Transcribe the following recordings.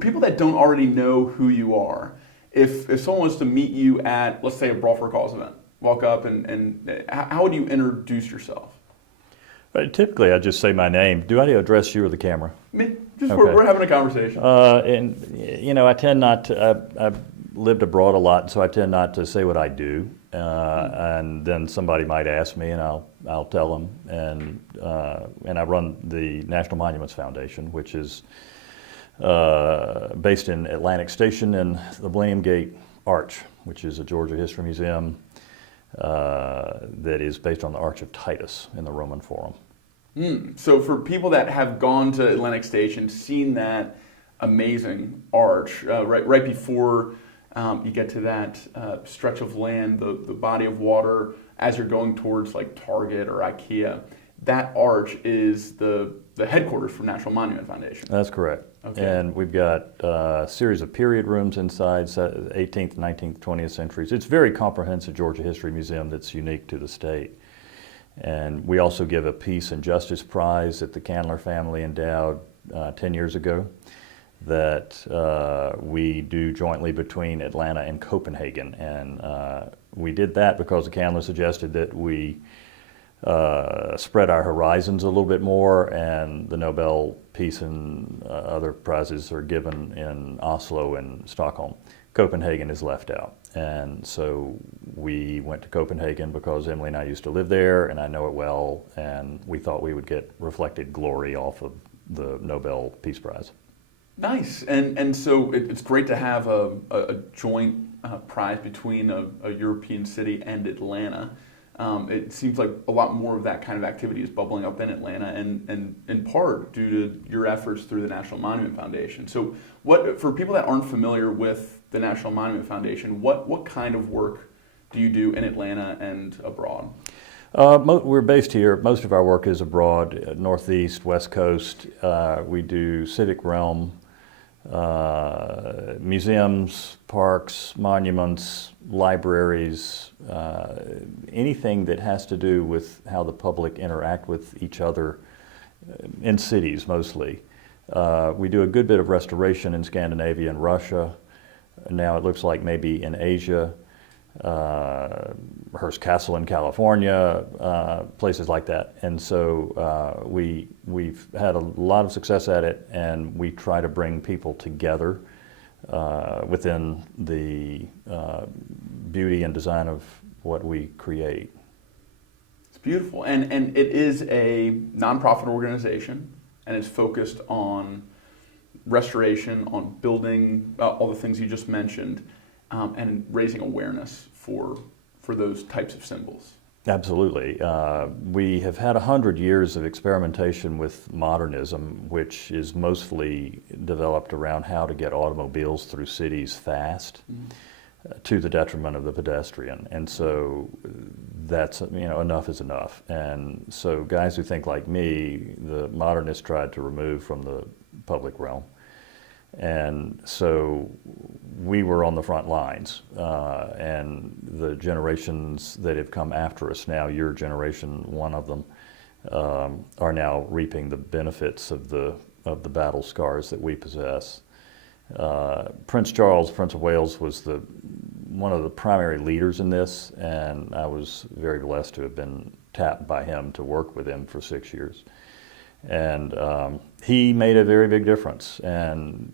people that don't already know who you are, if someone was to meet you at, let's say, a Brawl for a Cause event, walk up and how would you introduce yourself? Typically, I just say my name. Do I need to address you or the camera? Me, just Okay. we're having a conversation. And I tend not to. I've lived abroad a lot, so I tend not to say what I do. And then somebody might ask me, and I'll tell them. And I run the National Monuments Foundation, which is based in Atlantic Station in the Millennium Gate Arch, which is a Georgia history museum that is based on the Arch of Titus in the Roman Forum. So for people that have gone to Atlantic Station, seen that amazing arch right before you get to that stretch of land, the body of water, as you're going towards like Target or IKEA, that arch is the headquarters for National Monument Foundation. That's correct. Okay. And we've got a series of period rooms inside, 18th, 19th, 20th centuries. It's a very comprehensive Georgia History Museum that's unique to the state. And we also give a Peace and Justice Prize that the Candler family endowed 10 years ago that we do jointly between Atlanta and Copenhagen. And we did that because the Candler suggested that we spread our horizons a little bit more, and the Nobel Peace and other prizes are given in Oslo and Stockholm. Copenhagen is left out. And so we went to Copenhagen because Emily and I used to live there, and I know it well, and we thought we would get reflected glory off of the Nobel Peace Prize. Nice. And so it's great to have a joint prize between a European city and Atlanta. It seems like a lot more of that kind of activity is bubbling up in Atlanta, and in part due to your efforts through the National Monument Foundation. So for people that aren't familiar with the National Monument Foundation, what kind of work do you do in Atlanta and abroad? We're based here. Most of our work is abroad, Northeast, West Coast. We do civic realm, museums, parks, monuments, libraries, anything that has to do with how the public interact with each other in cities mostly. We do a good bit of restoration in Scandinavia and Russia. Now it looks like maybe in Asia, Hearst Castle in California, places like that. And so we've had a lot of success at it, and we try to bring people together within the beauty and design of what we create. It's beautiful, and it is a nonprofit organization, and it's focused on restoration, on building all the things you just mentioned, and raising awareness for those types of symbols. Absolutely. We have had 100 years of experimentation with modernism, which is mostly developed around how to get automobiles through cities fast, to the detriment of the pedestrian. And so that's, enough is enough. And so guys who think like me, the modernists tried to remove from the public realm. And so we were on the front lines, and the generations that have come after us now, your generation, one of them, are now reaping the benefits of the battle scars that we possess. Prince Charles, Prince of Wales, was one of the primary leaders in this, and I was very blessed to have been tapped by him to work with him for 6 years. And he made a very big difference, and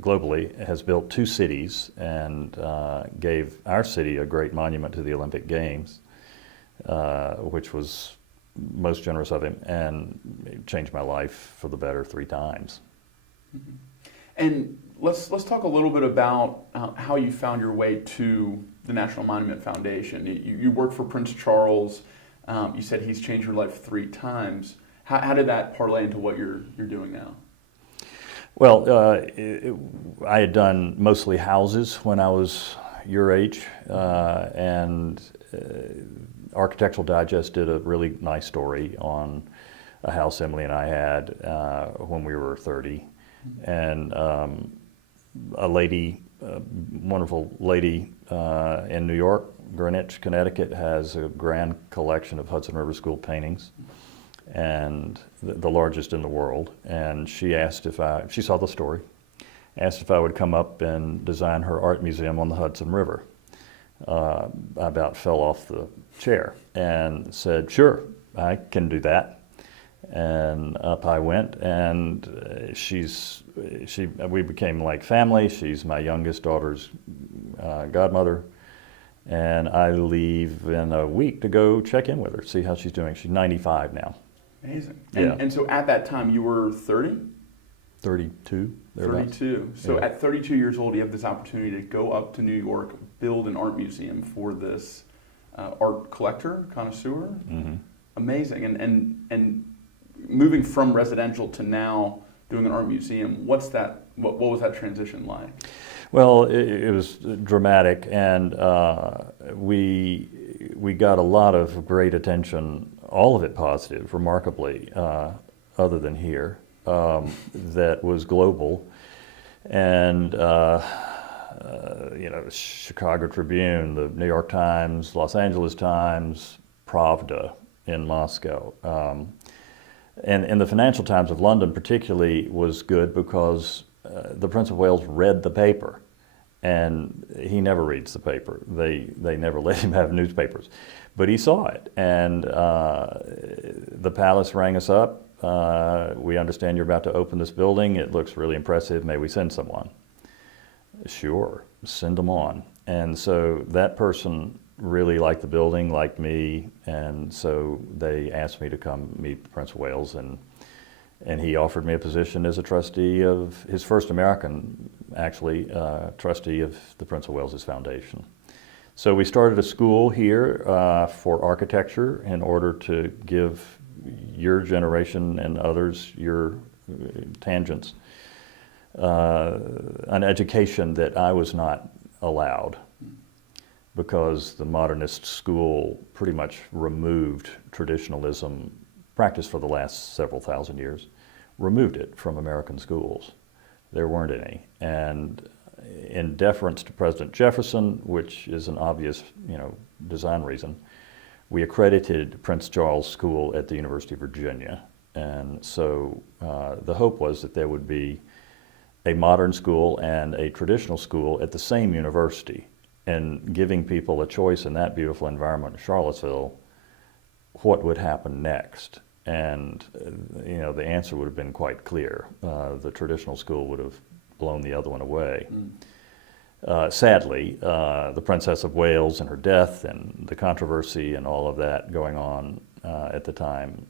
globally has built 2 cities and gave our city a great monument to the Olympic Games, which was most generous of him, and it changed my life for the better 3 times. Mm-hmm. And let's talk a little bit about how you found your way to the National Monument Foundation. You worked for Prince Charles. You said he's changed your life 3 times. How did that parlay into what you're doing now? Well, I had done mostly houses when I was your age, and Architectural Digest did a really nice story on a house Emily and I had when we were 30. And a lady, a wonderful lady in New York, Greenwich, Connecticut, has a grand collection of Hudson River School paintings, and the largest in the world. And she asked if she saw the story, asked if I would come up and design her art museum on the Hudson River. I about fell off the chair and said, sure, I can do that. And up I went, and we became like family. She's my youngest daughter's godmother, and I leave in a week to go check in with her, see how she's doing. She's 95 now. Amazing. Yeah. And so at that time you were 30? 32. 32. So yeah. at 32 years old, you have this opportunity to go up to New York, build an art museum for this art collector, connoisseur. Mm-hmm. Amazing. And moving from residential to now doing an art museum, what was that transition like? Well, it was dramatic, and we got a lot of great attention, all of it positive, remarkably, other than here, that was global. And Chicago Tribune, the New York Times, Los Angeles Times, Pravda in Moscow. And the Financial Times of London particularly was good because the Prince of Wales read the paper, and he never reads the paper. They never let him have newspapers, but he saw it, and the palace rang us up. We understand you're about to open this building. It looks really impressive. May we send someone? Sure, send them on. And so that person really liked the building, liked me, and so they asked me to come meet the Prince of Wales, and he offered me a position as a trustee of his first American, actually, trustee of the Prince of Wales's foundation. So we started a school here for architecture in order to give your generation and others, your tangents, an education that I was not allowed, because the modernist school pretty much removed traditionalism, practiced for the last several thousand years, removed it from American schools. There weren't any. And in deference to President Jefferson, which is an obvious, design reason, we accredited Prince Charles School at the University of Virginia. And so the hope was that there would be a modern school and a traditional school at the same university, and giving people a choice in that beautiful environment of Charlottesville, what would happen next. And the answer would have been quite clear. The traditional school would have blown the other one away. Sadly, the Princess of Wales and her death and the controversy and all of that going on at the time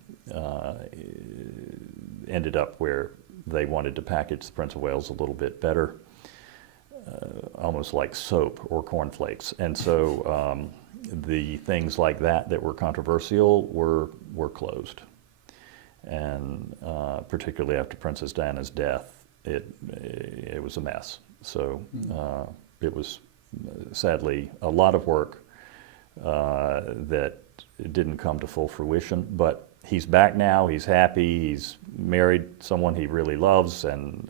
ended up where they wanted to package the Prince of Wales a little bit better, almost like soap or cornflakes. And so the things like that were controversial were closed. And particularly after Princess Diana's death, it was a mess. So it was sadly a lot of work that didn't come to full fruition, but he's back now, he's happy, he's married someone he really loves, and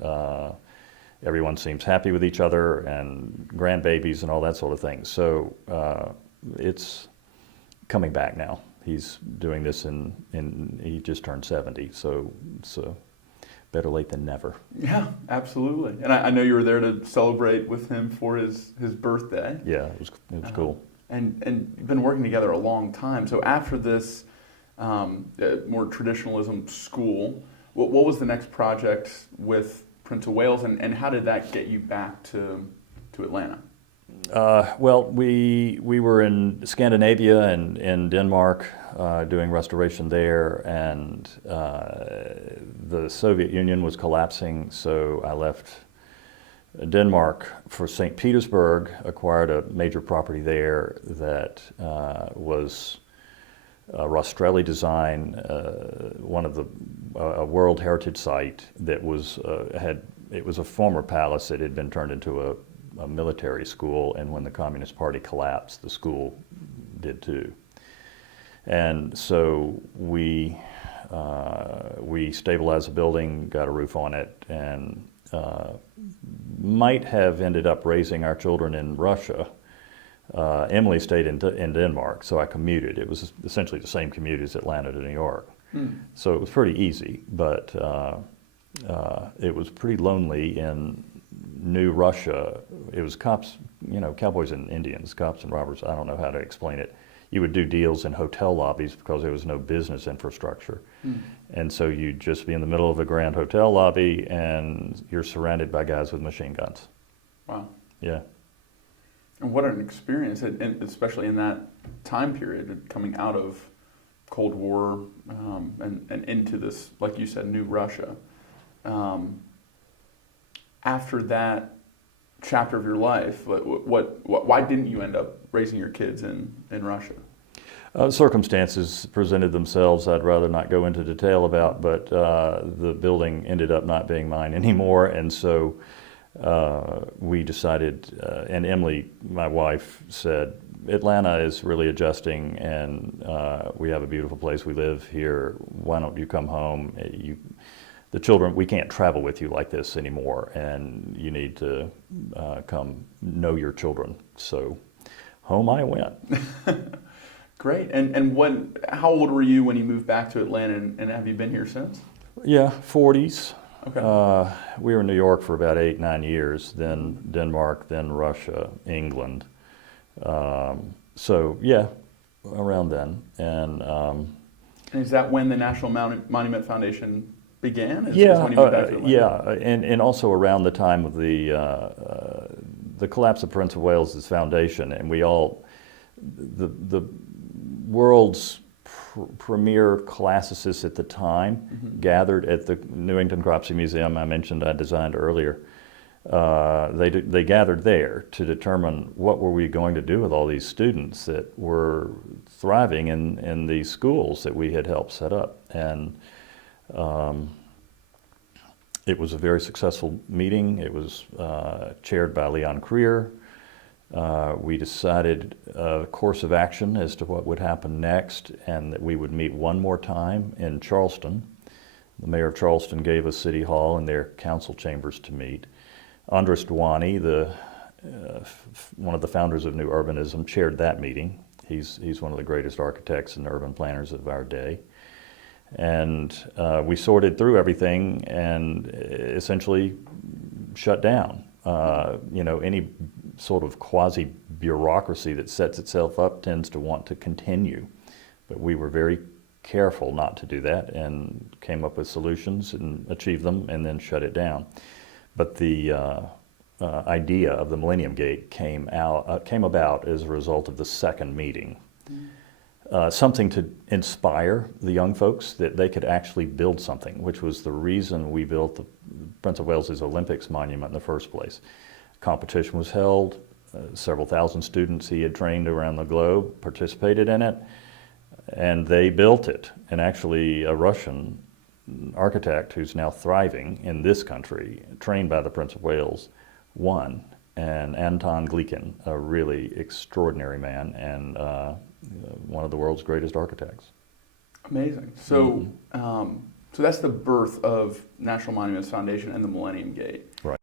everyone seems happy with each other, and grandbabies and all that sort of thing. So it's coming back now. He's doing this he just turned 70, so better late than never. Yeah, absolutely. And I know you were there to celebrate with him for his birthday. Yeah, it was cool. And you've been working together a long time. So after this more traditionalism school, what was the next project with Prince of Wales, and how did that get you back to Atlanta? Well, we were in Scandinavia and in Denmark doing restoration there, and the Soviet Union was collapsing, so I left Denmark for St. Petersburg, acquired a major property there that was Rastrelli design, one of a World Heritage Site that was it was a former palace that had been turned into a military school, and when the Communist Party collapsed, the school did too. And so we stabilized the building, got a roof on it, and might have ended up raising our children in Russia. Emily stayed in Denmark, so I commuted. It was essentially the same commute as Atlanta to New York. So it was pretty easy, but it was pretty lonely in New Russia, it was cops, you know, cowboys and Indians, cops and robbers, I don't know how to explain it. You would do deals in hotel lobbies because there was no business infrastructure. And so you'd just be in the middle of a grand hotel lobby and you're surrounded by guys with machine guns. Wow. Yeah. And what an experience, and especially in that time period, coming out of Cold War and into this, like you said, new Russia. After that chapter of your life, why didn't you end up raising your kids in Russia? Circumstances presented themselves I'd rather not go into detail about, but the building ended up not being mine anymore, and so we decided, and Emily, my wife, said, Atlanta is really adjusting, and we have a beautiful place. We live here. Why don't you come home? The children, we can't travel with you like this anymore, and you need to come know your children. So home I went. Great. And how old were you when you moved back to Atlanta, and have you been here since? Yeah, 40s. Okay. We were in New York for about 8-9 years, then Denmark, then Russia, England. So yeah, around then. And is that when the National Monument Foundation began? Yeah, when you moved back to Atlanta? yeah, and also around the time of the collapse of Prince of Wales's foundation, and we all, the world's premier classicists at the time gathered at the Newington Cropsey Museum I mentioned I designed earlier. They gathered there to determine what were we going to do with all these students that were thriving in these schools that we had helped set up. And it was a very successful meeting. It was chaired by Leon Creer. We decided a course of action as to what would happen next, and that we would meet one more time in Charleston. The mayor of Charleston gave us City Hall and their council chambers to meet. Andres Duany, one of the founders of New Urbanism, chaired that meeting. He's one of the greatest architects and urban planners of our day. And we sorted through everything and essentially shut down. You know, any sort of quasi-bureaucracy that sets itself up tends to want to continue. But we were very careful not to do that and came up with solutions and achieved them and then shut it down. But the idea of the Millennium Gate came about as a result of the second meeting. Something to inspire the young folks that they could actually build something, which was the reason we built the Prince of Wales's Olympics monument in the first place. Competition was held. Several thousand students he had trained around the globe participated in it, and they built it. And actually a Russian architect who's now thriving in this country, trained by the Prince of Wales, won. And Anton Glikin, a really extraordinary man and one of the world's greatest architects. Amazing. So, so that's the birth of National Monuments Foundation and the Millennium Gate. Right.